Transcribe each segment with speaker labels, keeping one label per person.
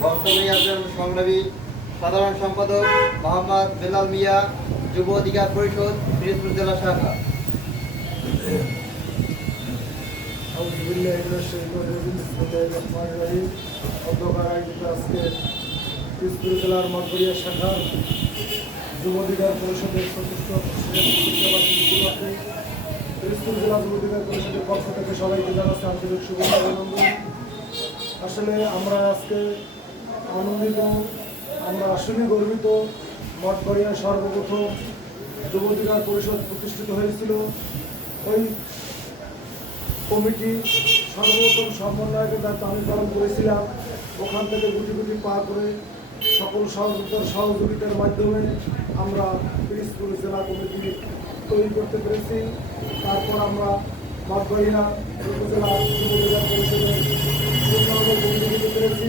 Speaker 1: বর্তমানে একজন সংগ্রামী সাধারণ সম্পাদক মোহাম্মদ বেলাল মিয়া যুব অধিকার পরিষদ, পিরোজপুর জেলা শাখা।
Speaker 2: জেলার পরিষদের পক্ষ থেকে আসলে আমরা আজকে আনন্দিত, আমরা আসলে গর্বিত মঠগড়িয়া সর্বপ্রথম যুব অধিকার পরিষদ প্রতিষ্ঠিত হয়েছিল। ওই কমিটি সর্বপ্রথম সমন্বয়কের দায়িত্ব আমি পালন করেছিলাম। ওখান থেকে গুটি গুটি পা করে সকল সহযোগিতার সহযোগিতার মাধ্যমে আমরা পিরিজপুর জেলা কমিটি তৈরি করতে পেরেছি। তারপর আমরা মাঠবাড়িয়া উপজেলা যুব জেলা পরিষদের পেরেছি।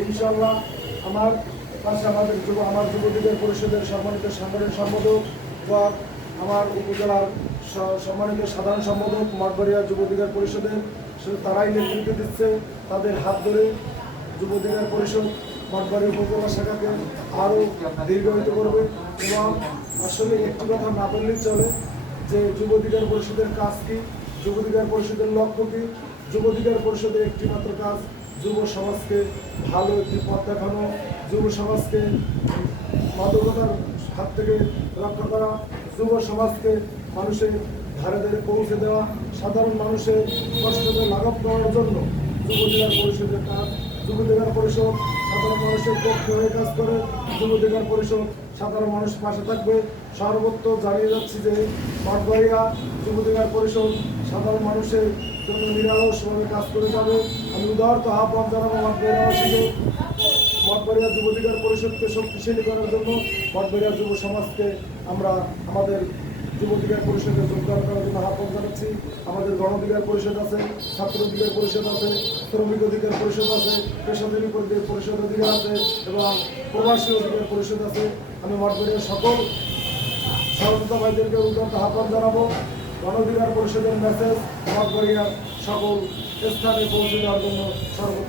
Speaker 2: ইনশাল্লাহ আমার পাশে আমাদের যুব, আমার যুবলীগের পরিষদের সম্মানিত সাংগঠনিক সম্পাদক বা আমার উপজেলার সম্মানিত সাধারণ সম্পাদক, মঠবাড়িয়া যুব অধিকার পরিষদের তারাই নেতৃত্ব দিচ্ছে তাদের হাত ধরে। যুব অধিকার পরিষদ মঠবাড়ি উপজেলা শাখাকে আরও দীর্ঘায়িত করবে এবং আসলে একটি কথা না বললেই চলে যে যুব অধিকার পরিষদের কাজ কি? যুব অধিকার পরিষদের লক্ষ্য কি? যুব অধিকার পরিষদের একটি মাত্র কাজ যুব সমাজকে ভালো একটি পথ দেখানো, যুব সমাজকে মাদকতার হাত থেকে রক্ষা করা, যুব সমাজকে মানুষের ধারে ধারে পৌঁছে দেওয়া, সাধারণ মানুষের কষ্টকে লাঘব করার জন্য যুব অধিকার পরিষদের কাজ, যুব অধিকার পরিষদ সাধারণ মানুষের পক্ষে হয়ে কাজ করে, যুব অধিকার পরিষদ সাধারণ মানুষ পাশে থাকবে। সর্বত্র জানিয়ে যাচ্ছি যে মঠবাড়িয়া যুব অধিকার পরিষদ সাধারণ মানুষের জন্য নিরালসভাবে কাজ করে যাবে। আমি উদাহরত আহ্বান জানাব মঠবাড়িয়াবাসীকে মঠবাড়িয়া যুব অধিকার পরিষদকে শক্তিশালী করার জন্য মঠবাড়িয়া যুব সমাজকে আমরা আমাদের যুব অধিকার পরিষদে যোগদান করার জন্য আহ্বান জানাচ্ছি আমাদের গণ অধিকার পরিষদ আছে, ছাত্র অধিকার পরিষদ আছে, শ্রমিক অধিকার পরিষদ আছে, পেশাজীবী পরিষদ অধিকার আছে এবং প্রবাসী অধিকার পরিষদ আছে। আমি মঠবাড়িয়ার সকল সহযোগিতা ভাইদেরকে উদ্যন্ত আহ্বান জানাব গণ অধিকার পরিষদের মেসেজ মঠবাড়িয়ার সকল স্থানে পৌঁছে দেওয়ার জন্য সর্বোচ্চ